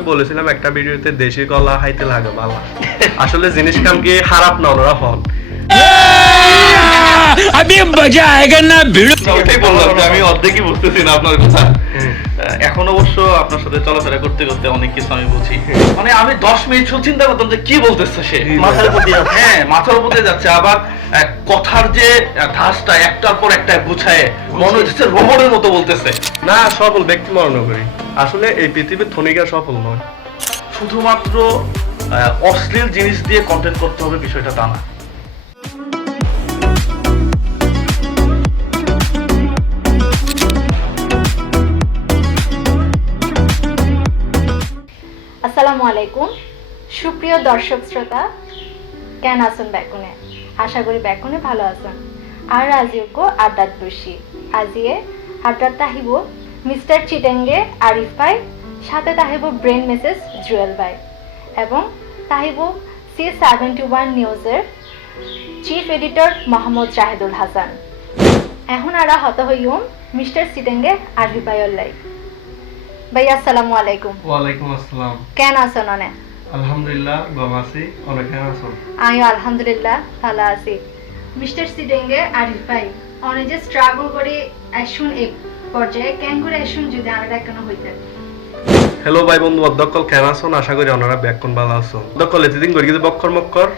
আমি বলেছিলাম একটা ভিডিওতে দেশি কলা হাইতে লাগে বাবা আসলে জিনিস কাম কি খারাপ না ওরা ফল আমি বাজা আয়েগা না ভিডিও বললাম আমি অর্ধেকই বুঝতেছি না আপনার কথা। এখন অবশ্য আপনার সাথে চলাফেরা করতে করতে অনেক কিছু আমি বুঝি। মানে আমি দশ মিনিট শুধু চিন্তা করতাম যে কি বলতেছে সে? মাথার উপর দিয়ে হ্যাঁ মাথার উপর দিয়ে যাচ্ছে। আবার কথার যে ধাঁচটা একটার পর একটা গুছায় মনে হচ্ছে রোবটের মতো বলতেছে। না সফল ব্যক্তি মনে করি। আসলে এই পৃথিবীর ধনিকা সফল নয়। শুধুমাত্র অশ্লীল জিনিস দিয়ে কন্টেন্ট করতে হবে বিষয়টা তা না। আসসালামু আলাইকুম। সুপ্রিয় দর্শক শ্রোতা, কেন আছেন ব্যাকুনে? আশা করি ব্যাকুনে ভালো আছেন। আর আজিওক আড্ডাত বসি। আজিয়ে আড্ডাত তাহিব মিস্টার চিটেঙ্গে আরিফ ভাই, সাথে তাহিব ব্রেন মেসেজ জুয়েল ভাই এবং তাহিব সি সেভেন্টি ওয়ান নিউজের চিফ এডিটর মোহাম্মদ জাহেদুল হাসান। এখন আরা হত হইম মিস্টার চিটেঙ্গে আরিফ ভাইয়ের লাই ভাই আসসালামু আলাইকুম। ওয়ালাইকুম আসসালাম। কেন আছেন অনেক আলহামদুলিল্লাহ গম আছি। অনেক আছো? আমিও আলহামদুলিল্লাহ ভালো আছি। মিস্টার সিডেঙ্গে আরিফ ভাই অনেক যে স্ট্রাগল করে এই পর্যায়ে কেন করে যদি আমরা কেন হইতেন হ্যালো ভাই বন্ধু অধ্যক্ষল কেন আছো? আশা করি ওনারা ব্যাকক্ষণ ভালো আছো। অধ্যক্ষল এতদিন করি কিন্তু বক্কর মক্কর।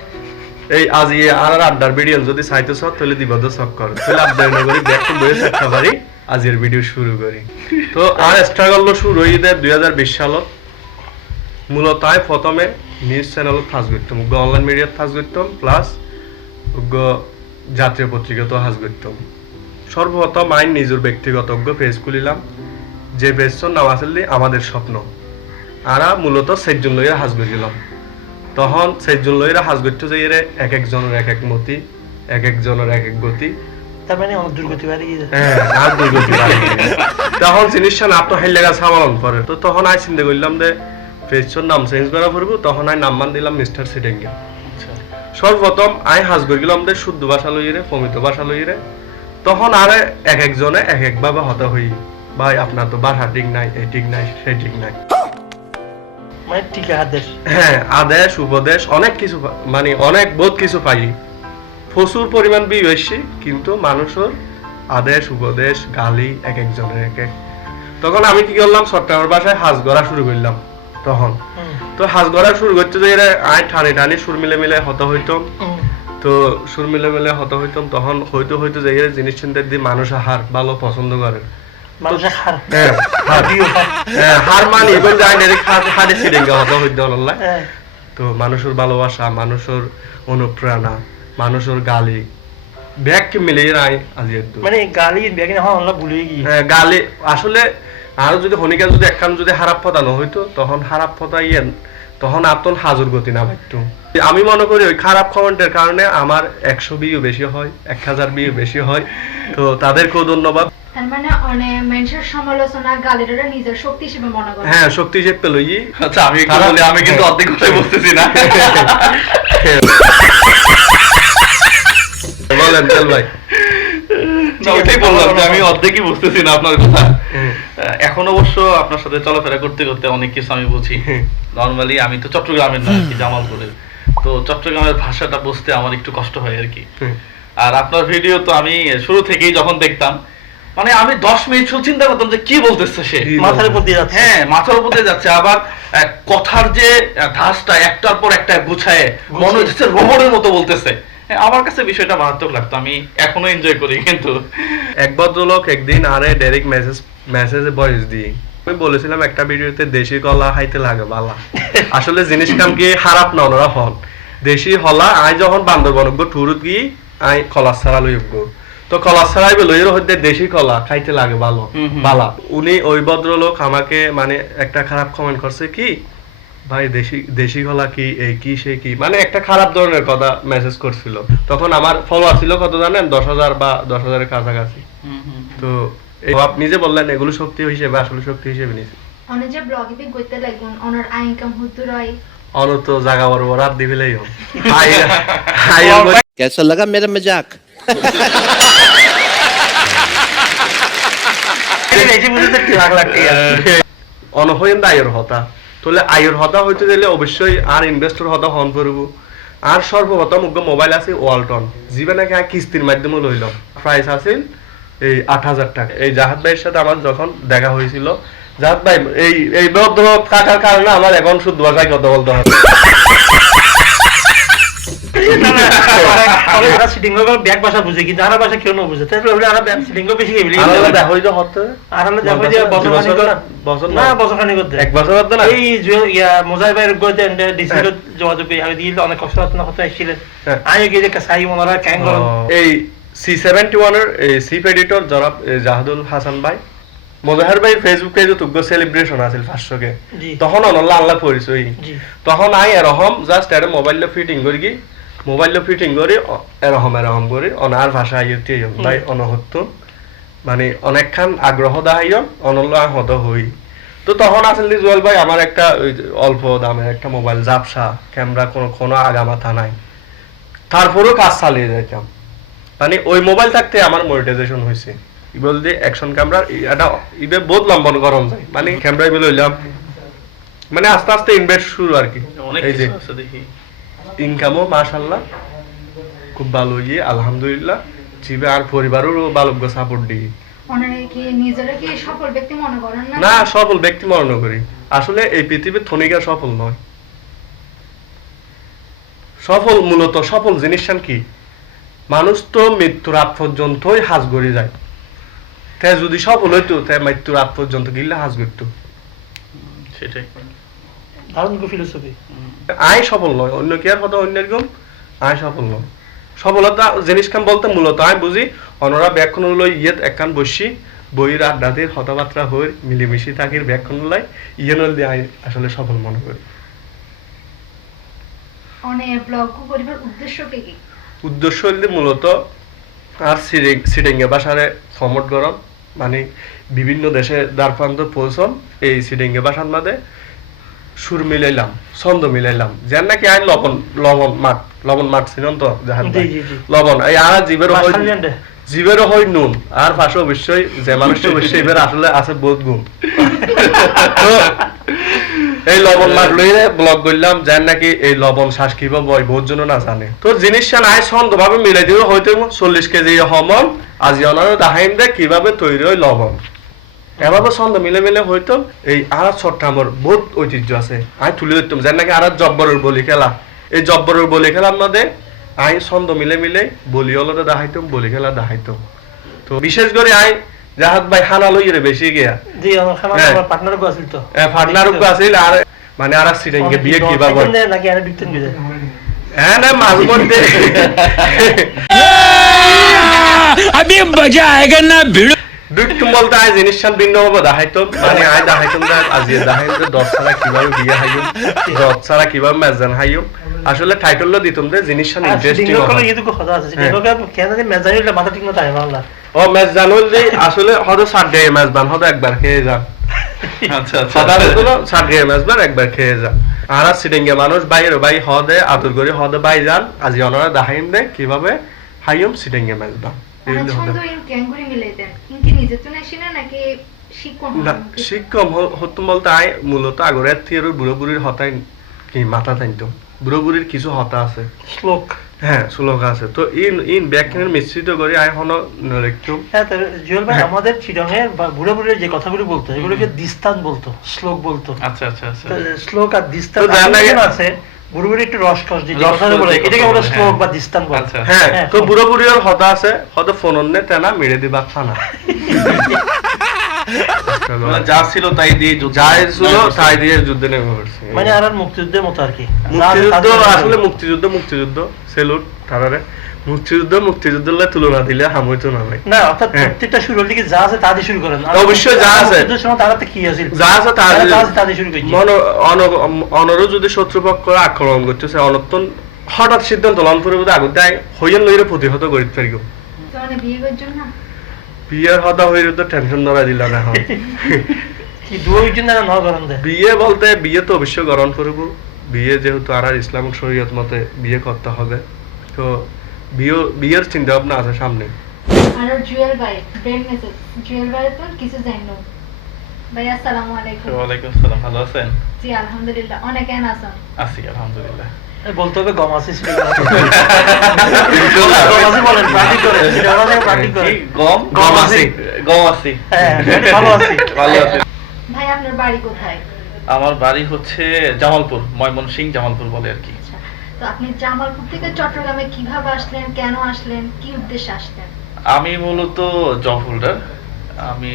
এই আজ আর আড্ডার ভিডিও যদি চাইতেছ তাহলে দিবদ্ধ চক্কর। তাহলে আড্ডার নগরী ব্যাকক্ষণ বয়ে থাকতে পারি। আজকের ভিডিও শুরু করি। তো আর স্ট্রাগল শুরু হয়ে দেয় দুই হাজার বিশ সালত। মূলত আই প্রথমে নিউজ চ্যানেলত ফাঁস করতাম, উগ্র অনলাইন মিডিয়াত ফাঁস করতাম প্লাস উগ্র জাতীয় পত্রিকাতেও হাজ করতাম। সর্বপ্রথম আইন নিজের ব্যক্তিগত পেজ খুলিলাম। যে পেজটার নাম আসলে আমাদের স্বপ্ন। আরা মূলত সেজন লইয়া হাজ করিলাম। তখন সেজন লইয়া হাজ করতে যাই এক একজনের এক এক মতি, এক একজনের এক এক গতি তার মানে অনেক দুর্গতি হ্যাঁ আর দুর্গতি বাড়ি তখন জিনিসটা না আপনার হাইলে গা সামালন করে। তো তখন আই চিন্তা করলাম যে নাম চেঞ্জ করা পড়ব তখন আই নাম মান দিলাম মিস্টার সিটেঙ্গে সর্বপ্রথম আই হাজ করিলাম যে শুদ্ধ ভাষা লইরে প্রমিত ভাষা লইরে তখন আরে এক একজনে এক এক ভাবে হতা হই ভাই আপনার তো ভাষা ঠিক নাই এই ঠিক নাই সেই ঠিক নাই। মানে টিকা আদেশ। হ্যাঁ আদেশ উপদেশ অনেক কিছু মানে অনেক বহুত কিছু পাই। প্রচুর পরিমাণ বি বেশি কিন্তু মানুষের আদেশ উপদেশ গালি এক একজনের এক এক। তখন আমি কি করলাম? সপ্তাহের বাসায় হাজ গড়া শুরু করলাম তখন। তো হাজ গড়া শুরু করতে যে এরা আয় টানি টানি সুর মিলে মিলে হত হইতাম তো সুর মিলে মিলে হত হইতাম তখন হয়তো হয়তো যে এরা জিনিস চিন্তা দিয়ে মানুষ হার ভালো পছন্দ করে। হার। হ্যাঁ। হ্যাঁ, মানি হারে হত হইতে হ্যাঁ, তো মানুষের ভালোবাসা মানুষের অনুপ্রেরণা মানুষের গালি। ব্যাগকে মিলিয়ে রায় আজি একটু মানে গালি ব্যাগিন এখন আমরা ভুলে গিয়ে হ্যাঁ, গালি আসলে আর যদি হনিকা যদি একখান যদি খারাপ পথা ন হইতো তখন খারাপ পথা ইয়েন তখন আপন হাজুর গতি না পাইতো। আমি মনে করি ওই খারাপ কমেন্টের কারণে আমার একশো বিও বেশি হয় এক হাজার বিও বেশি হয়। তো তাদেরকেও ধন্যবাদ। তার মানে অনেক মানুষের সমালোচনা গালিরা নিজের শক্তি হিসেবে মনে করে হ্যাঁ শক্তি হিসেবে পেলই আচ্ছা আমি একটু বলি আমি কিন্তু অর্ধেক কথাই বলতেছি না। বলেন তেল ভাই। না, ওটাই বললাম যে আমি অর্ধেকই বুঝতেছি না আপনার কথা। এখন অবশ্য আপনার সাথে চলাফেরা করতে করতে অনেক কিছু আমি বুঝি। নর্মালি আমি তো চট্টগ্রামের না আর কি জামালপুরের। তো চট্টগ্রামের ভাষাটা বুঝতে আমার একটু কষ্ট হয় আর কি। আর আপনার ভিডিও তো আমি শুরু থেকেই যখন দেখতাম মানে আমি দশ মিনিট শুধু চিন্তা করতাম যে কি বলতেছে সে। মাথার উপর দিয়ে যাচ্ছে। হ্যাঁ মাথার উপর দিয়ে যাচ্ছে। আবার কথার যে ধাঁচটা একটার পর একটা গুছায় মনে হচ্ছে রোবটের মতো বলতেছে। আমার কাছে বিষয়টা মারাত্মক লাগতো আমি এখনও এনজয় করি কিন্তু। এক ভদ্রলোক একদিন আরে ডাইরেক্ট মেসেজ মেসেজে ভয়েস দিই। আমি বলেছিলাম একটা ভিডিওতে দেশি কলা খাইতে লাগে বালা। আসলে জিনিস কাম কি খারাপ না ওনারা হন। দেশি হলা আই যখন বান্দরবন গো টুরুত গিয়ে আই কলা ছাড়া লই গো। তো কলা ছাড়াই লইয়ের হইতে দেশি কলা খাইতে লাগে ভালো। বালা। উনি ওই ভদ্রলোক আমাকে মানে একটা খারাপ কমেন্ট করছে কি ভাই দেশি দেশি কলা কি এই কি সে কি মানে একটা খারাপ ধরনের কথা মেসেজ করছিল তখন আমার ফলোয়ার ছিল কত জানেন দশ হাজার বা দশ হাজারের কাছাকাছি তো এই আপনি নিজে বললেন এগুলো শক্তি হিসেবে আসলে শক্তি হিসেবে নিয়েছি অনেক যে ব্লগে বি করতে লাগুন ওনার আই ইনকাম হতে রয় অনত জায়গা বড় বড় রাত দিবিলেই হোক হাই হাই कैसा लगा मेरा मजाक এই যে বুঝতে লাখ লাখ টাকা অনহয়েন দায়ের হতা তাহলে আয়ের হতা হইতে গেলে অবশ্যই আর ইনভেস্টর হতা হন করব আর সর্বপ্রথম উগ্র মোবাইল আছে ওয়ালটন। জীবনে আর কিস্তির মাধ্যমে লইল প্রাইস আছে এই আট হাজার টাকা। এই জাহাদ ভাইয়ের সাথে আমার যখন দেখা হয়েছিল জাহাদ ভাই, এই এই ভদ্র কাটার কারণে আমার এখন শুধু ভাষায় কথা বলতে হবে যে এই যে ইয়া মোজাই ভাইয়ের গইতে ডিসি হ্যাঁ। জাহাদুল হাসান ভাই মোজাহার ভাই ফেসবুক পেজে তুগ্য সেলিব্রেশন আছিল পাঁচশোকে তখন অনল্লা আল্লাহ পরিচয় তখন আই এরকম জাস্ট এটা মোবাইল ফিটিং করি মোবাইল ফিটিং করি এরকম এরকম করি অনার ভাষা আইতে ভাই অনহত্য। মানে অনেকখান আগ্রহ দাহাইও অনল্লা হত হই। তো তখন আসলে জুয়েল ভাই আমার একটা ওই অল্প দামের একটা মোবাইল জাপসা ক্যামেরা কোনো কোনো আগামাথা নাই। তারপরেও কাজ চালিয়ে যাইতাম। মানে ওই মোবাইল থাকতে আমার মনিটাইজেশন হয়েছে ইবল দিয়ে অ্যাকশন ক্যামেরা এটা ইবে বহুত লম্বন গরম যায়। মানে ক্যামেরা ইবে লইলাম মানে আস্তে আস্তে ইনভেস্ট শুরু আর কি। অনেক এই যে দেখি। ইনকামও মাশাল্লাহ খুব ভালো ইয়ে আলহামদুলিল্লাহ। জিবে আর পরিবারেরও ভালো সাপোর্ট দিই। ওনারা কি নিজেরা কি সফল ব্যক্তি মনে করেন না? না সফল ব্যক্তি মনে করি। আসলে এই পৃথিবীর ধনিকা সফল নয়। সফল মূলত সফল জিনিসটা কি? মানুষ তো মৃত্যুর আগ পর্যন্তই হাজ গড়ি যায়। তে যদি সফল হইতো তে মৃত্যুর আগ পর্যন্ত গিলে হাজ করতো। সেটাই। দারুণ ফিলোসফি আয় সফল নয় অন্য কি আর কথা অন্য এরকম আয় সফল নয় সফলতা বলতে মূলত আমি বুঝি অনরা ব্যাখ্যান হলো ইয়েত একখান বসি বইয়ের আড্ডাদের কথাবার্তা হই মিলেমিশি থাকির ব্যাখ্যান লাই ইয়ে নলে আয় আসলে সফল মনে করি। অনেক ব্লগ করিবার উদ্দেশ্য কি কি? উদ্দেশ্য হইলে মূলত আর সিডেঙ্গে ফমট গরম মানে বিভিন্ন দেশে দ্বারপ্রান্ত পৌঁছন এই সিডেঙ্গে বাসার মাঝে। সুর মিলাইলাম ছন্দ মিলাইলাম। যেন নাকি আইন লবণ লবণ মাঠ লবণ মাঠ ছিলেন তো জাহান। লবণ এই আর জীবের হয় জীবেরও হয় নুন আর পাশে অবশ্যই যে মানুষ অবশ্যই এবার আসলে আছে বোধ গুণ। এই লবণ মাছ লইলে ব্লগ করলাম যেন নাকি এই লবণ শ্বাস কিবা বয় বহুত জন না জানে। তো জিনিসটা নাই ছন্দ ভাবে মিলাই দিব হয়তো চল্লিশ কেজি সমন আজি অনারও দেখাইম দে কীভাবে তৈরি হয় লবণ। এভাবে ছন্দ মিলে মিলে হয়তো এই আরাত শটটা আমার বহুত ঐতিহ্য আছে। আমি তুলে ধরতাম যেন নাকি আরাত জব্বরের বলি খেলা। এই জব্বরের বলি খেলা আমাদের আই ছন্দ মিলে মিলে বলি অলরে দেখাইতাম বলি খেলা দেখাইতাম। তো বিশেষ করে আই জাহাজ ভাই হানা লইয়ে বেশি গিয়া। জি আমার খানা হ্যাঁ। পার্টনার কো আছিল তো। হ্যাঁ পার্টনার কো আছিল আর মানে আর সিরিঙ্গে বিয়ে কি বাবা নাকি আর দিতেন বিয়ে হ্যাঁ না মাঝ মধ্যে। আমি মজা আয়েগা না ভিড় বিক্টুম বলতে আয় জিনিসটা ভিন্ন দেখাইতো মানে আজি যে দশ ছাড়া কীভাবে বিয়ে হাইম দশ ছাড়া কীভাবে মেজান হাইম আসলে দিতাম যে জিনিসটা ইন্টারেস্টিং ইয়ে কথা আছে কেন জানি মাথা ঠিক ও ম্যাচ জানো যে আসলে হয়তো হয়তো একবার খেয়ে যান। আচ্ছা আচ্ছা। সাধারণত ডে ম্যাচ বান একবার খেয়ে যান। আর মানুষ বাইরে বাই হদে আদর করে হদে বাই যান। আজি অনারা দেখাইম দে কীভাবে হাইম সিটিংয়ে ম্যাচ বান। ওনার ছন্দ ক্যাঙ্গুরি মিলাইতেন ইনকি নিজে তো নাসি নাকি না শিক্ষম হতুম বলতে আয় মূলত আগরের থিয়ের বুড়ো বুড়ির হতাই কি মাথা টাইতো বুড়ো বুড়ির কিছু হতা আছে। শ্লোক। হ্যাঁ শ্লোক আছে। তো ইন ইন ব্যাখ্যানের মিশ্রিত করে আয় হন একটু হ্যাঁ জুয়েল ভাই। আমাদের বুড়ো বুড়ির যে কথাগুলো বলতো এগুলোকে দিস্তান বলতো শ্লোক বলতো। আচ্ছা আচ্ছা আচ্ছা। শ্লোক আর দিস্তান আছে। একটু রস এটাকে শ্লোক হ্যাঁ। বা দিস্তান বলে আচ্ছা। হ্যাঁ হ্যাঁ, তো শ্লোক। বুড়ো আছে হয়তো ফোন তেনা মেরে দিবা খানা। মানে যা ছিল তাই দিয়ে যুদ্ধ- যাই ছিল তাই দিয়ে যুদ্ধ নেমে পড়ছে। মানে আর আর মুক্তিযুদ্ধের মতো আর কি। মুক্তিযুদ্ধ আসলে মুক্তিযুদ্ধ মুক্তিযুদ্ধ সেলুট তারারে। মুক্তিযুদ্ধ মুক্তিযুদ্ধের তুলনা দিলে হামইতো না ভাই না অর্থাৎ হ্যাঁ। প্রত্যেকটা শুরুর দিকে যা আছে তা দিয়ে শুরু করেন? অবশ্যই যা আছে। সময় তারা তো কি আছে যা আছে তা দিয়ে- শুরু অনরও যদি শত্রুপক্ষ আক্রমণ করতেছে হঠাৎ সিদ্ধান্ত লন করে বোধ আগুন দেয় হইয়েন লইরে প্রতিহত করিতে বিয়ের হতা তো টেনশন ধরা দিল না এখন কি দুই জন না নয় দেয় বিয়ে বলতে বিয়ে তো অবশ্যই গ্রহণ করব বিয়ে যেহেতু আর আর ইসলামিক শরীয়ত মতে বিয়ে করতে হবে। তো বিয়ের চিন্তা ভাবনা আছে সামনে। আর জুয়েল ভাই ব্রেন মেসেজ। জুয়েল ভাই তো কিছু জানো ভাই আসসালামু আলাইকুম। ওয়ালাইকুম আসসালাম ভালো আছেন? জি আলহামদুলিল্লাহ। অনেক কেন আছেন। আছি আলহামদুলিল্লাহ। বলতে হবে গম আছিস কি গম আছি। বলেন প্রান্তিক করে সেটা করে। গম গম আছি। হ্যাঁ ভালো আছি। ভালো আছি। ভাই আপনার বাড়ি কোথায়? আমার বাড়ি হচ্ছে জামালপুর ময়মনসিং জামালপুর বলে আর কি। তো আপনি জামালপুর থেকে চট্টগ্রামে কীভাবে আসলেন, কেন আসলেন, কি উদ্দেশ্যে আসলেন? আমি মূলত জব হোল্ডার, আমি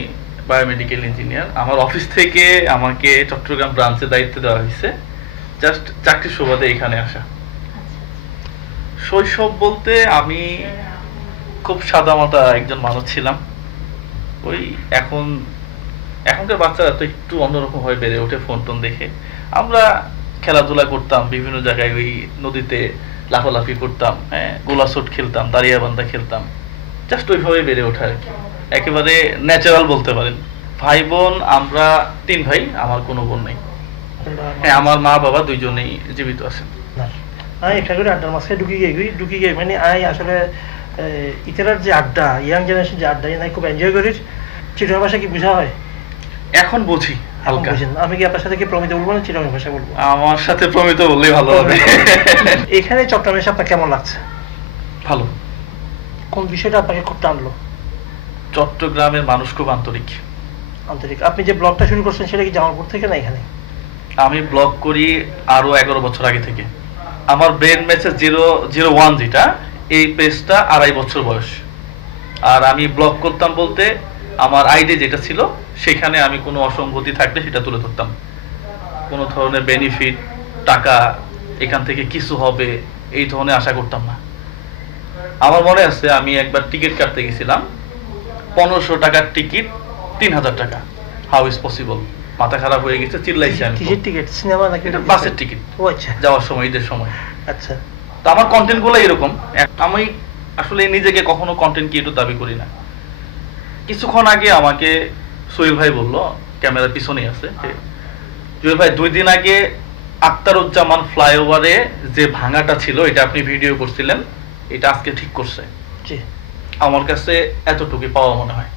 বায়োমেডিকেল ইঞ্জিনিয়ার। আমার অফিস থেকে আমাকে চট্টগ্রাম ব্রাঞ্চে দায়িত্ব দেওয়া হয়েছে। জাস্ট চাকরির সুবাদে এখানে আসা। শৈশব বলতে আমি খুব সাদামাটা একজন মানুষ ছিলাম। ওই এখন, এখনকার বাচ্চারা তো একটু অন্যরকম হয়ে বেড়ে ওঠে ফোন টোন দেখে। আমরা খেলাধুলা করতাম বিভিন্ন জায়গায় ওই নদীতে লাফালাফি করতাম হ্যাঁ গোলাসোট খেলতাম দাঁড়িয়াবান্ধা খেলতাম জাস্ট ওইভাবে বেড়ে ওঠা আর কি। একেবারে ন্যাচারাল বলতে পারেন। ভাই বোন আমরা তিন ভাই আমার কোনো বোন নেই। হ্যাঁ আমার মা বাবা দুইজনেই জীবিত আছেন। আমি একটা করে আড্ডার মাঝখানে ঢুকি গিয়ে গই ঢুকি গিয়ে মানে আমি আসলে ইতারার যে আড্ডা ইয়াং জেনারেশন যে আড্ডা আমি খুব এনজয় করি। চিটং ভাষা কি বোঝা হয়? এখন বুঝি। হালকা। আমি কি আপনার সাথে কি প্রমিত বলব না চিটং ভাষা বলব? আমার সাথে প্রমিত বললেই ভালো হবে। এখানে চট্টগ্রামে এসে আপনার কেমন লাগছে? ভালো। কোন বিষয়টা আপনাকে খুব টানলো? চট্টগ্রামের মানুষ খুব আন্তরিক। আন্তরিক। আপনি যে ব্লগটা শুরু করছেন সেটা কি জামালপুর থেকে না এখানে? আমি ব্লগ করি আরও এগারো বছর আগে থেকে। আমার brain message zero zero one যেটা এই পেজটা আড়াই বছর বয়স। আর আমি ব্লগ করতাম বলতে আমার আইডি যেটা ছিল সেখানে আমি কোনো অসঙ্গতি থাকলে সেটা তুলে ধরতাম। কোনো ধরনের বেনিফিট টাকা এখান থেকে কিছু হবে এই ধরনের আশা করতাম না। আমার মনে আছে আমি একবার টিকিট কাটতে গেছিলাম। পনেরোশো টাকার টিকিট তিন হাজার টাকা। হাউ ইজ পসিবল মাথা খারাপ হয়ে গেছে চিল্লাইছি আমি কিসের টিকিট সিনেমা নাকি এটা বাসের টিকিট ও আচ্ছা। যাওয়ার সময় ঈদের সময়। আচ্ছা। তো আমার কন্টেন্টগুলো এরকম। আমি আসলে নিজেকে কখনো কন্টেন্ট ক্রিয়েটর দাবি করি না। কিছুক্ষণ আগে আমাকে সোহেল ভাই বলল ক্যামেরার পিছনেই আছে জুয়েল ভাই দুই দিন আগে আক্তারুজ্জামান ফ্লাইওভারে যে ভাঙাটা ছিল এটা আপনি ভিডিও করছিলেন এটা আজকে ঠিক করছে। আমার কাছে এতটুকুই পাওয়া মনে হয়।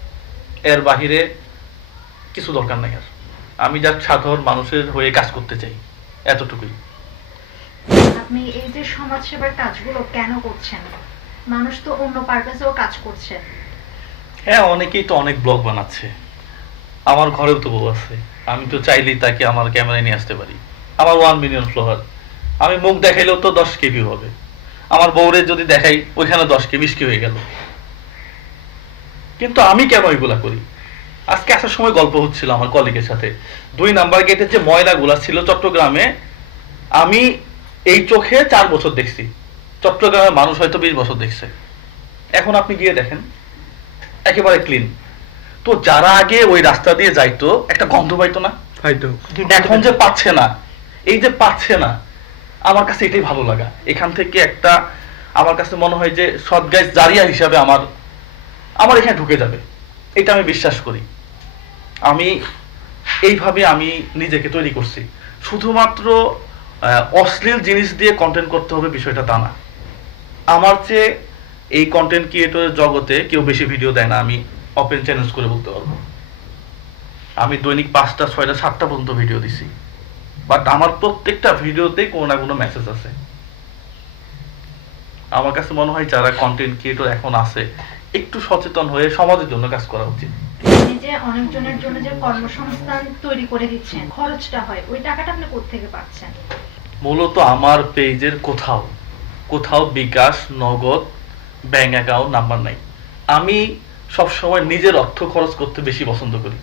এর বাহিরে কিছু দরকার নাই আর। আমি যা সাধারণ মানুষের হয়ে কাজ করতে চাই এতটুকুই। আপনি এই যে সমাজ সেবার কাজগুলো কেন করছেন? মানুষ তো অন্য পারপাসেও কাজ করছে। হ্যাঁ অনেকেই তো অনেক ব্লগ বানাচ্ছে। আমার ঘরেও তো বউ আছে। আমি তো চাইলেই তাকে আমার ক্যামেরায় নিয়ে আসতে পারি। আমার ওয়ান মিলিয়ন ফ্লোয়ার আমি মুখ দেখাইলেও তো দশ কেবি হবে। আমার বউরে যদি দেখাই, ওইখানে দশ কে বিশ কে হয়ে গেল। কিন্তু আমি কেন এগুলা করি? আজকে আসার সময় গল্প হচ্ছিল আমার কলিগের সাথে। দুই নাম্বার গেটের যে ময়লাগুলা ছিল চট্টগ্রামে, আমি এই চোখে চার বছর দেখছি। চট্টগ্রামের মানুষ হয়তো বিশ বছর দেখছে। এখন আপনি গিয়ে দেখেন। একেবারে ক্লিন তো যারা আগে ওই রাস্তা দিয়ে যাইতো একটা গন্ধ পাইতো না। এখন যে পাচ্ছে না এই যে পাচ্ছে না আমার কাছে এটাই ভালো লাগা। এখান থেকে একটা আমার কাছে মনে হয় যে সৎ গাইজ জারিয়া হিসাবে আমার আমার এখানে ঢুকে যাবে। এটা আমি বিশ্বাস করি। আমি এইভাবে আমি নিজেকে তৈরি করছি। শুধুমাত্র অশ্লীল জিনিস দিয়ে কন্টেন্ট করতে হবে বিষয়টা তা না। আমার চেয়ে এই কন্টেন্ট ক্রিয়েটরের জগতে কেউ বেশি ভিডিও দেয় না আমি ওপেন চ্যালেঞ্জ করে বলতে পারব। আমি দৈনিক পাঁচটা ছয়টা সাতটা পর্যন্ত ভিডিও দিছি। বাট আমার প্রত্যেকটা ভিডিওতে কোনো না কোনো মেসেজ আছে। আমার কাছে মনে হয় যারা কন্টেন্ট ক্রিয়েটর এখন আছে একটু সচেতন হয়ে সমাজের জন্য কাজ করা উচিত। যে অনেকজনের জন্য যে কর্মসংস্থান তৈরি করে দিচ্ছেন খরচটা হয় ওই টাকাটা আপনি কোত্থেকে পাচ্ছেন? মূলত আমার পেজের কোথাও কোথাও বিকাশ নগদ ব্যাংক অ্যাকাউন্ট নাম্বার নাই। আমি সবসময় নিজের অর্থ খরচ করতে বেশি পছন্দ করি।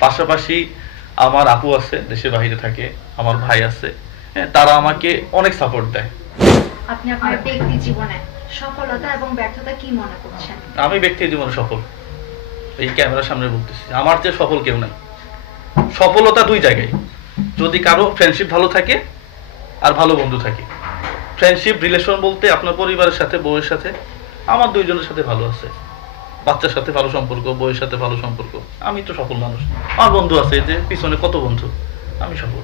পাশাপাশি আমার আপু আছে দেশের বাইরে থাকে আমার ভাই আছে হ্যাঁ, তারা আমাকে অনেক সাপোর্ট দেয়। আপনি আপনার ব্যক্তি জীবনে সফলতা এবং ব্যর্থতা কি মনে করছেন? আমি ব্যক্তি জীবনে সফল। এই ক্যামেরার সামনে বলতেছি আমার চেয়ে সফল কেউ নাই। সফলতা দুই জায়গায়। যদি কারও ফ্রেন্ডশিপ ভালো থাকে আর ভালো বন্ধু থাকে। ফ্রেন্ডশিপ রিলেশন বলতে আপনার পরিবারের সাথে বউয়ের সাথে আমার দুইজনের সাথে ভালো আছে। বাচ্চার সাথে ভালো সম্পর্ক বইয়ের সাথে ভালো সম্পর্ক। আমি তো সফল মানুষ। আমার বন্ধু আছে যে পিছনে কত বন্ধু? আমি সফল।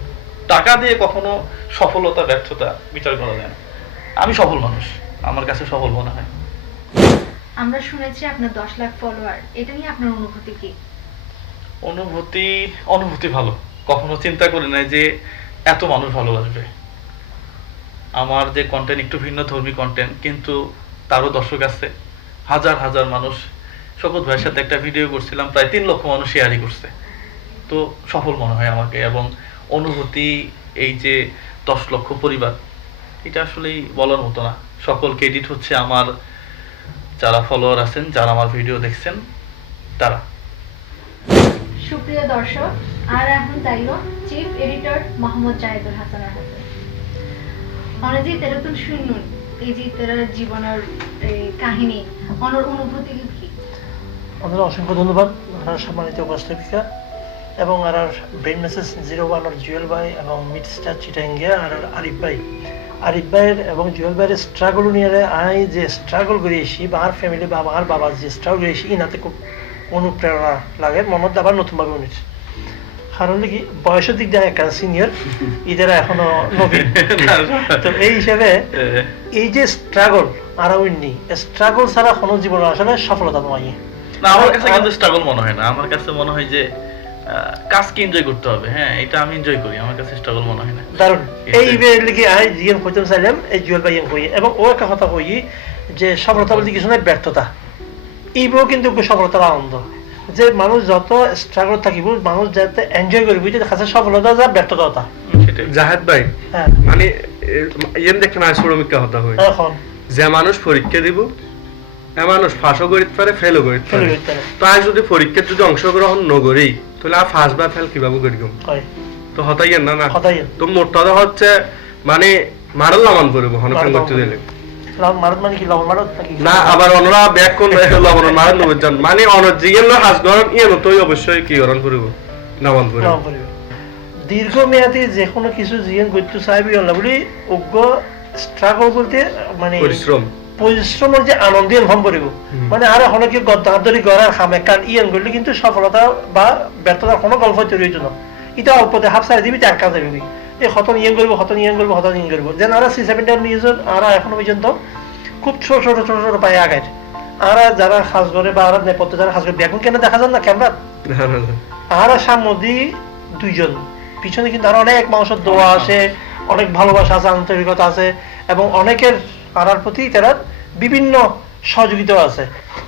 টাকা দিয়ে কখনো সফলতা ব্যর্থতা বিচার করা যায় না। আমি সফল মানুষ। আমার কাছে সফল মনে হয়। আমরা শুনেছি আপনার দশ লাখ ফলোয়ার এটা নিয়ে আপনার অনুভূতি কি? অনুভূতি অনুভূতি ভালো। কখনো চিন্তা করি নাই যে এত মানুষ ভালোবাসবে। আমার যে কন্টেন্ট একটু ভিন্ন ধর্মী কন্টেন্ট কিন্তু তারও দর্শক আছে, হাজার হাজার মানুষ। শপথ ভাইয়ের সাথে একটা ভিডিও করছিলাম, প্রায় তিন লক্ষ মানুষ শেয়ারই করছে। তো সফল মনে হয় আমাকে এবং অনুভূতি এই যে দশ লক্ষ পরিবার, এটা আসলেই বলার মতো না। সকল ক্রেডিট হচ্ছে আমার, যারা ফলোয়ার আছেন, যারা আমার ভিডিও দেখছেন, তারা। সুপ্রিয় দর্শক, আর এখন তাইল চিফ এডিটর মোহাম্মদ জাহিদুল হাসানের হাতে। অনেকেই তেরকম শুনুন অসংখ্য ধন্যবাদ সম্মানিত উপস্থাপিকা এবং আর brain message zero one Jewel ভাই এবং মিড স্টার চিটাঙ্গিয়া, আর আর আরিফ ভাই। আরিফ ভাইয়ের এবং জুয়েল ভাইয়ের স্ট্রাগল নিয়ে আই যে স্ট্রাগল করে বা আর ফ্যামিলি বা আমার যে স্ট্রাগল ইনাতে খুব অনুপ্রেরণা লাগে, মনত আবার নতুনভাবে উনিশ কারণ কি বয়সের দিক দিয়ে একটা সিনিয়র ইদারা এখনও নবীন তো এই হিসেবে এই যে স্ট্রাগল আর উইনি স্ট্রাগল ছাড়া কোনো জীবনে আসলে সফলতা নয় না আমার কাছে কিন্তু স্ট্রাগল মনে হয় না। আমার কাছে মনে হয় যে কাজকে এনজয় করতে হবে। হ্যাঁ এটা আমি এনজয় করি। আমার কাছে স্ট্রাগল মনে হয় না। দারুণ। এই লিগে আই জিএম কইতাম চাইলাম এই জুয়েল ভাই কই এবং ও একটা কথা কই যে সফলতা বলতে কিছু নয় ব্যর্থতা। এইটাও কিন্তু সফলতার আনন্দ। যে মানুষ যত স্ট্রাগল থাকিব মানুষ যাতে এনজয় করবি যে কাছে সফলতা যা ব্যর্থতা। তা জাহেদ ভাই হ্যাঁ। মানে ইয়েন দেখে না শ্রমিকটা হতা হয় এখন। যে মানুষ পরীক্ষা দিব এ মানুষ ফাঁসও করিতে পারে ফেলও করিতে ফেলে পারে। তাই যদি পরীক্ষার যদি অংশগ্রহণ নগরি তাহলে আর ফার্স্ট বা ফেল কীভাবে করিব? তো হতাই না না? হতাই তো মোটটা হচ্ছে মানে মারাল লামান করব হনকান করতে দিলে। লবণ মারত কি? লবণ মারত নাকি? না আবার অনরা ব্যাক কোন লবণ মারাল নবজন মানে অনর জিগেন হাজ গরন অবশ্যই কি গরন করিব। নামান করিব। দীর্ঘমেয়াদী যে কোনো কিছু জিএন করতে চাইবি না বলি উগ্র স্ট্রাগল বলতে মানে পরিশ্রম। পরিশ্রমের যে আনন্দ করিব মানে আর কি গদ্দারি গড়ার খামে কারণ ইয়েন করলে কিন্তু সফলতা বা ব্যর্থতার কোনো গল্প তৈরি হইতো না এটা অল্পতে হাফ সাইড দিবি টাকা যাবি এই হতন ইয়েন করব হতন ইয়েন করব হতন ইয়েন করব। যেন আর সি আর এখনও পর্যন্ত খুব ছোট ছোট ছোট ছোট পায়ে আগায়। আর যারা খাস করে বা আর নেপথ্যে যারা খাস করে কেন দেখা যান না ক্যামেরা আর সামদি দুইজন। পিছনে কিন্তু আরও অনেক মানুষের দোয়া আছে অনেক ভালোবাসা আছে আন্তরিকতা আছে এবং অনেকের আনার প্রতি তারা বিভিন্ন সহযোগিতা আছে।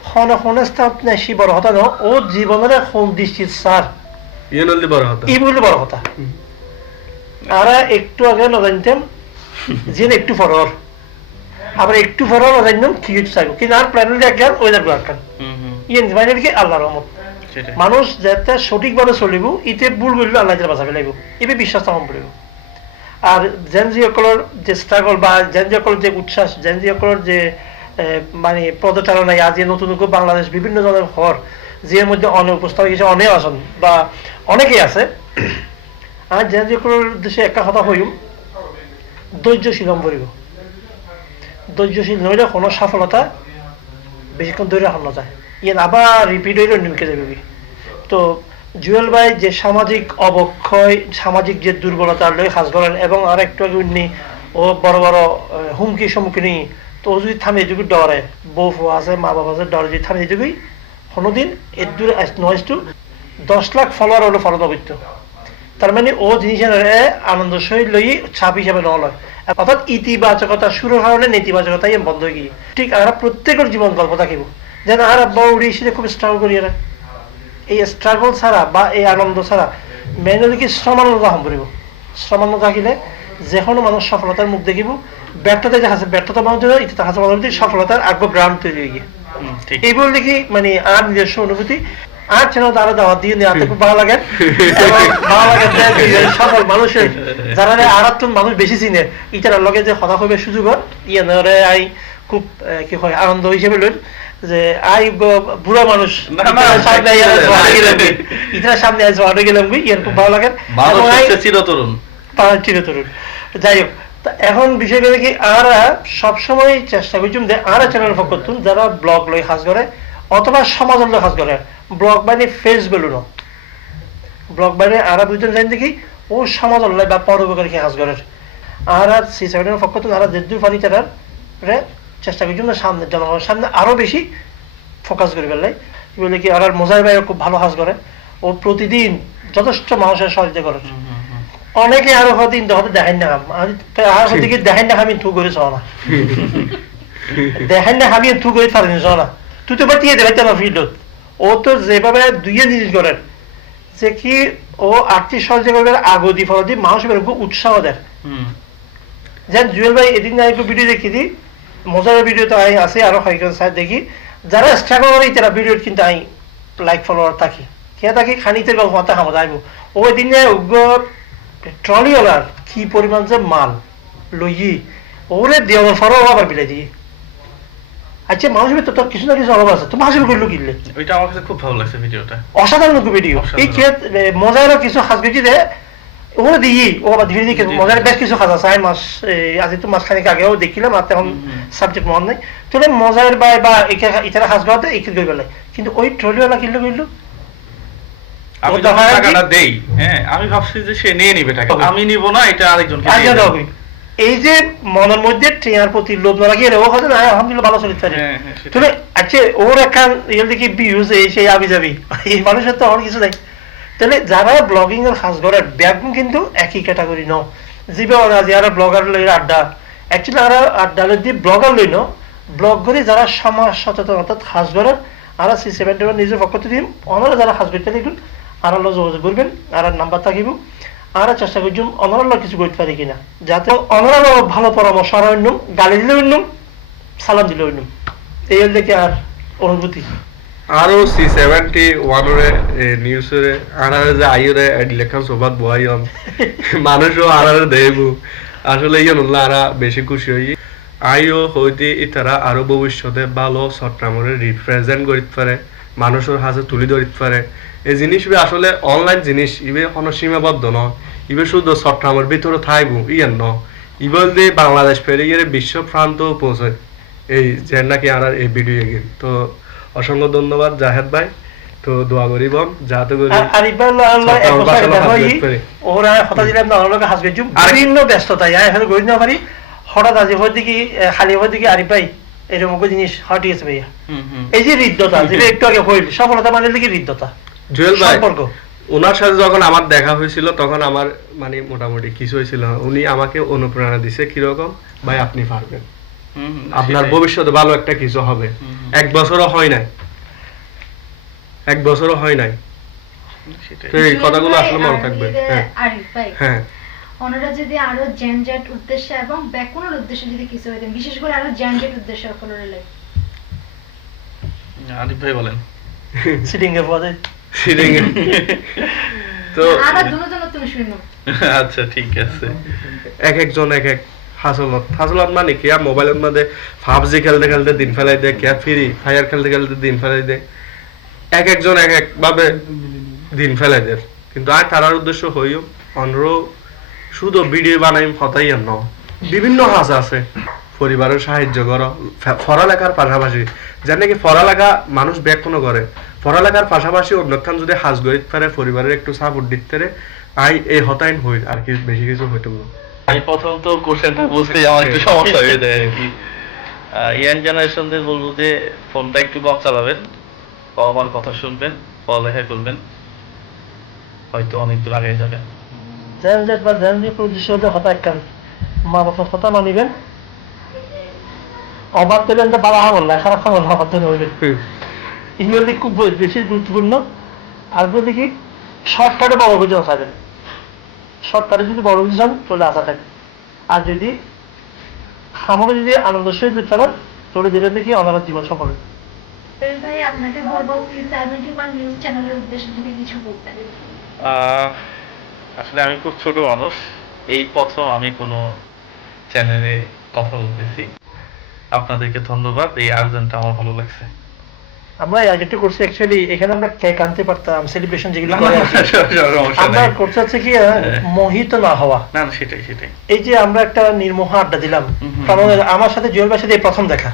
হনে হনেস্তা নেশি বড় কথা ও জীবনের হোম দৃষ্টির সার ইয়ে বড় হতা বললে বড় কথা আর একটু আগে না জানতাম যে একটু ফরর আবার একটু ফরর না জানতাম কি হচ্ছে কিন্তু আর প্ল্যানের একখান ওই দেখব একখান হুম হুম। ইয়ে মানে কি আল্লাহ রহমত। মানুষ যাতে সঠিকভাবে চলিব ইতে ভুল করলে আল্লাহ বাঁচাবে লাগিব এবে বিশ্বাস স্থাপন কৰিব আর জেন যিসকলৰ যে স্ট্রাগল বা জেন যিসকলৰ যে উচ্ছ্বাস জেন যিসকলৰ যে মানে পদচারণায় আজ যে নতুন বাংলাদেশ বিভিন্ন ধরনের হর যে মধ্যে অনেক উপস্থাপক হিসেবে অনেক আছেন বা অনেকেই আছে। আর জেন যিসকলৰ দেশে একা কথা হইম ধৈর্যশীল কৰিব ধৈর্যশীল নইলে কোনো সফলতা বেশিক্ষণ ধরে রাখানো যায় ইয়ান আবার রিপিট হইলে নিমকে যাবে তো জুয়েল ভাই যে সামাজিক অবক্ষয় সামাজিক যে দুর্বলতার লই কাজ করেন এবং আর একটু আগে উনি ও বড় বড় আহ, হুমকির সম্মুখীন তো ও যদি থামে যদি ডরে বউ ফু আছে মা বাবা আছে ডরে যদি থামে যদি কোনোদিন এর দূরে নয়েস টু দশ লাখ ফলোয়ার হলো ফলো করতো তার মানে ও জিনিসের আনন্দ সহিত লই ছাপ হিসাবে ন লয়। অর্থাৎ ইতিবাচকতা কারণে ইয়ে বন্ধ হয়ে গিয়ে। ঠিক আর প্রত্যেকের জীবন গল্প থাকিব। যেন আর বউ উড়িয়েছিলে খুব স্ট্রাগল করি এরা। এই স্ট্রাগল ছাড়া বা এই আনন্দ ছাড়া কি শ্রমানতা শ্রমানতা থাকিলে যে কোনো মানুষ সফলতার মুখ দেখিব। ব্যর্থতা দেখা আছে ব্যর্থতা মানুষের ইতি দেখা আছে সফলতার আগ্রহ গ্রাউন্ড তৈরি হয়ে গিয়ে। ঠিক। এইবোৰ দেখি মানে আর নিজস্ব অনুভূতি। আর চ্যানেল তারা দাওয়াত দিয়ে নেওয়াতে খুব ভালো লাগে। এবং ভালো লাগে সফল মানুষের যারা মানুষ বেশি চিনে ইটার লগে যে কথা কবে সুযোগ ইয়ানরে আই খুব কি হয় আনন্দ হিসেবে যে আই বুড়া মানুষ ইটার সামনে আজ গেলাম গই ইয়ার খুব ভালো লাগে। চিরতরুণ তার চিরতরুণ যাই হোক এখন বিষয় কি আরা সবসময় চেষ্টা করছুম যে আরা চ্যানেল ফোক করতুম যারা ব্লগ লই কাজ করে অথবা সমাজের কাজ করে। ব্লগ মানে ফেস বেলু ন ব্লগ মানে আরা বুঝতেন জানি দেখি ও সমাজের লয় বা পরোপকারী কাজ করে। আর আর সি সেভেনের পক্ষ থেকে আরা যেদূর পারি তারা রে চেষ্টা করছুম না সামনে জনগণের সামনে আরও বেশি ফোকাস করে ফেললাই বলে কি আর মোজাই ভাই খুব ভালো কাজ করে। ও প্রতিদিন যথেষ্ট মানুষের সহযোগিতা করে। অনেকে আরও হয়তো ইন্দু হয়তো দেখেন না আমি আর হয়তো কি দেখেন না আমি থু করে চাও না দেখেন না আমি থু করে পারিনি চাও না তুই তো বাতিয়ে দেবে না ফিল্ডত ও তো যেভাবে দুইয়ে জিনিস করেন যে কি ও আর্থিক সহযোগিতা আগদি ফলদি মানুষ এরকম উৎসাহ দেয়। যেন জুয়েল ভাই এদিন আমি একটু ভিডিও দেখি দি। মজার ভিডিও তো আমি আছে আরও কয়েকজন সাইড দেখি। যারা স্ট্রাগল করে তারা ভিডিও কিন্তু আমি লাইক ফলোয়ার থাকি। কে থাকি খানিতে মাথা খামা যাইব ওই দিনে উগ্র ট্রলিওয়ালার কি পরিমাণ যে মাল লইyi ওরে দেওয়ার ফরও আবার বিলাই দিই। আচ্ছা মানুষের তো কিছু না কিছু অভাব আছে করল কিনলে ওইটা আমার কাছে খুব ভালো লাগছে ভিডিওটা। অসাধারণ ভিডিও এই ক্ষেত মজারও কিছু দে। ওগুলো দিই ও আবার ধীরে ধীরে মজার বেশ কিছু সাজ। আছে মাস আজি তো মাসখানিক আগেও দেখিলাম আর তখন সাবজেক্ট মনে নাই। তাহলে মজার বা বা ইতারা সাজ গাওয়াতে এই করে পেলাই কিন্তু ওই ট্রলিওয়ালা কিনলো কিনলো? আমি টাকাটা দেই হ্যাঁ আমি ভাবছি যে সে নিয়ে নিবে টাকা. আমি নিব না এটা আরেকজনকে। এই যে মনের মধ্যে ট্রেনার প্রতি লোভ না লাগিয়ে ও হয়তো না আলহামদুলিল্লাহ ভালো চলিতে পারে হ্যাঁ, হ্যাঁ, তাহলে আচ্ছা ওর একখান ইয়ে দেখি বিউজ এই সেই আবি যাবি এই মানুষের তো আমার কিছু নাই। তাহলে যারা ব্লগিং এর কাজ করে ব্যাগুন কিন্তু একই ক্যাটাগরি ন যিবে ওরা যারা ব্লগার লই আড্ডা। অ্যাকচুয়ালি আর আড্ডা লই দিয়ে ব্লগার লই ন ব্লগ করে যারা সমাজ সচেতন অর্থাৎ কাজ করে আর সি সেভেন্টি নিজের পক্ষ থেকে ওনারা যারা কাজ করতে দেখুন আর যোগাযোগ করবেন আর নাম্বার থাকিব। আর চেষ্টা করছুম অনরাল কিছু করতে পারি কিনা। যাতে অনরাল ভালো পরামর্শ আর অন্য গালি দিলে অন্য সালাম দিলে অন্য এই হল দেখি আর অনুভূতি। আৰু চি ছেভেণ্টি ওৱানৰে নিউজৰে আনাৰে যে লেখান বহাইম মানুষও আনারে দেব আসলে ইয়ে নল্লা আরা বেশি খুশি হই। আইও হইতে আরও ভবিষ্যতে ভালো রিপ্রেজেন্ট করিতে পারে। মানুষের হাতে তুলি ধরিতে পারে। এই জিনিসবে আসলে অনলাইন জিনিস ইবে কোনো সীমাবদ্ধ নয়। ইবে শুধু চট্টগ্রামের ভিতরে থাকব ইয়ার ন ইবল দিয়ে বাংলাদেশ ফেরে গিয়ে বিশ্ব প্রান্ত পৌঁছে। এই যে নাকি আর এই ভিডিও গেম তো অসংখ্য ধন্যবাদ জাহেদ ভাই। তো দোয়া করিব যাতে করি আর- এবার আল্লাহ এক চট্টগ্রাম বছর বাসালো দেখো হাত ই, বের করে। ওরা কথা দিলাম না ওরা হাসবে। জুম আর- বিভিন্ন ব্যস্ততা ইয়া এখানে গড়ি না পারি। হঠাৎ আজি হয়ে দিকে খালি হয়ে দিকে আরিফ ভাই এরকম জিনিস হটিয়েছে ভাইয়া। হুম, হুম। এই যে হৃদ্যতা যেটা একটু আগে হইল সফলতা মানে দিকে হৃদ্যতা। জুয়েল ভাই সম্পর্ক? ওনার সাথে যখন আমার দেখা হয়েছিল তখন আমার মানে মোটামুটি কিছু হয়েছিল উনি আমাকে অনুপ্রেরণা দিছে কীরকম? ভাই আপনি পারবেন। আপনার ভবিষ্যতে ভালো একটা কিছু হবে। এক বছরও হয় নাই। এক বছরও হয় নাই। এই কথাগুলো আসলে মনে থাকবে। হ্যাঁ। হ্যাঁ। ওনারা যদি আরও জেনজেট উদ্দেশ্যে এবং ব্যাকরণের উদ্দেশ্যে যদি কিছু হইতেন বিশেষ করে আরও জেনজেট উদ্দেশ্যে সকলের লাগে আরিফ ভাই বলেন। সিটিং এর পদে তো আচ্ছা ঠিক আছে। এক একজন এক এক হাসলত। হাসলত মানে কি? আর মোবাইলের মধ্যে পাবজি খেলতে খেলতে দিন ফেলাই দেয় কে? ফ্রি ফায়ার খেলতে খেলতে দিন ফেলাই দেয়। এক একজন এক এক ভাবে দিন ফেলাই দেয়। কিন্তু আর তারার উদ্দেশ্য হইও অন্ধ্র শুধু ভিডিও বানাই হতাই ন বিভিন্ন হাস আছে। পরিবারের সাহায্য করো পড়ালেখার পাশাপাশি। যেন নাকি পড়ালেখা মানুষ ব্যাখ্যানো করে পড়ালেখার পাশাপাশি অন্যখান যদি হাজ গড়িতে পারে পরিবারের একটু সাপোর্ট দিতে পারে আই এই হতাইন হই আর কি বেশি কিছু হইতে পারে আমি প্রথম তো কোশ্চেনটা বুঝতে আমার একটু সমস্যা হয়ে যায় আর কি। ইয়াং জেনারেশনদের বলব যে ফোনটা একটু কম চালাবেন কম কথা শুনবেন পড়ালেখা করবেন হয়তো অনেক দূর আগে যাবেন জেনজেট বা জেনজি উদ্দেশ্য হতে হতা একখান মা বাবার কথা মানিবেন। অবাক দেবেন তো বাবা আমল না খারাপ আমল অবাক দেবেন হইবেন এগুলো খুব বেশি গুরুত্বপূর্ণ আর বলে কি শর্টকাটে বড় কিছু আসাবেন শর্টকাটে যদি বড় কিছু চান চলে আসা থাকে। আর যদি আমাকে যদি আনন্দ সহিত করতে পারেন চলে দিলে দেখি আমার জীবন সফল ভাই আপনাকে বলব নিউজ চ্যানেলের উদ্দেশ্যে যদি কিছু বলতেন আহ, আসলে আমি খুব ছোট মানুষ। এই প্রথম আমি কোনো চ্যানেলে কথা বলতেছি। আপনাদেরকে ধন্যবাদ এই আয়োজনটা আমার ভালো লাগছে। আমরা আয়োজনটা করছি অ্যাকচুয়ালি এখানে আমরা কেক আনতে পারতাম সেলিব্রেশন যেগুলো আমরা। করতে হচ্ছে কি মোহিত না হওয়া। না সেটাই সেটাই। এই যে আমরা একটা নির্মোহ আড্ডা দিলাম। কারণ আমার সাথে জুয়েল ভাইয়ের সাথে প্রথম দেখা।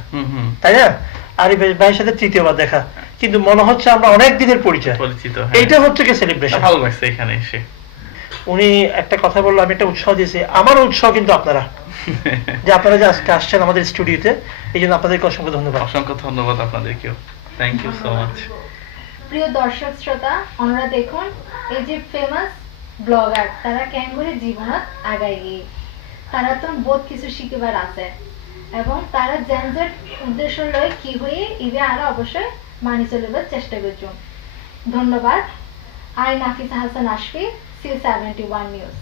তাই না? আর ভাইয়ের সাথে তৃতীয়বার দেখা। কিন্তু মনে হচ্ছে আমরা অনেক দিনের পরিচয়। পরিচিত হ্যাঁ। এইটা হচ্ছে কি সেলিব্রেশন ভালো লাগছে এখানে এসে। উনি একটা কথা বলল আমি একটা উৎসাহ দিয়েছি। আমার উৎসাহ কিন্তু আপনারা। যে আপনারা যে আজকে আসছেন আমাদের স্টুডিওতে এই জন্য আপনাদেরকে অসংখ্য ধন্যবাদ। অসংখ্য ধন্যবাদ আপনাদেরকেও। থ্যাংক ইউ সো মাচ প্রিয় দর্শক শ্রোতা ওনারা দেখুন এই যে ফেমাস ব্লগার তারা করে জীবনত আগাই গিয়ে। তারা তো বহুত কিছু শিখিবার আছে। এবং তারা জেনজের উদ্দেশ্য লয় কি হয়ে ইবে আরও অবশ্যই মানি চলিবার চেষ্টা করছুন। ধন্যবাদ। I Nafis Hasan Ashfi C seventy one news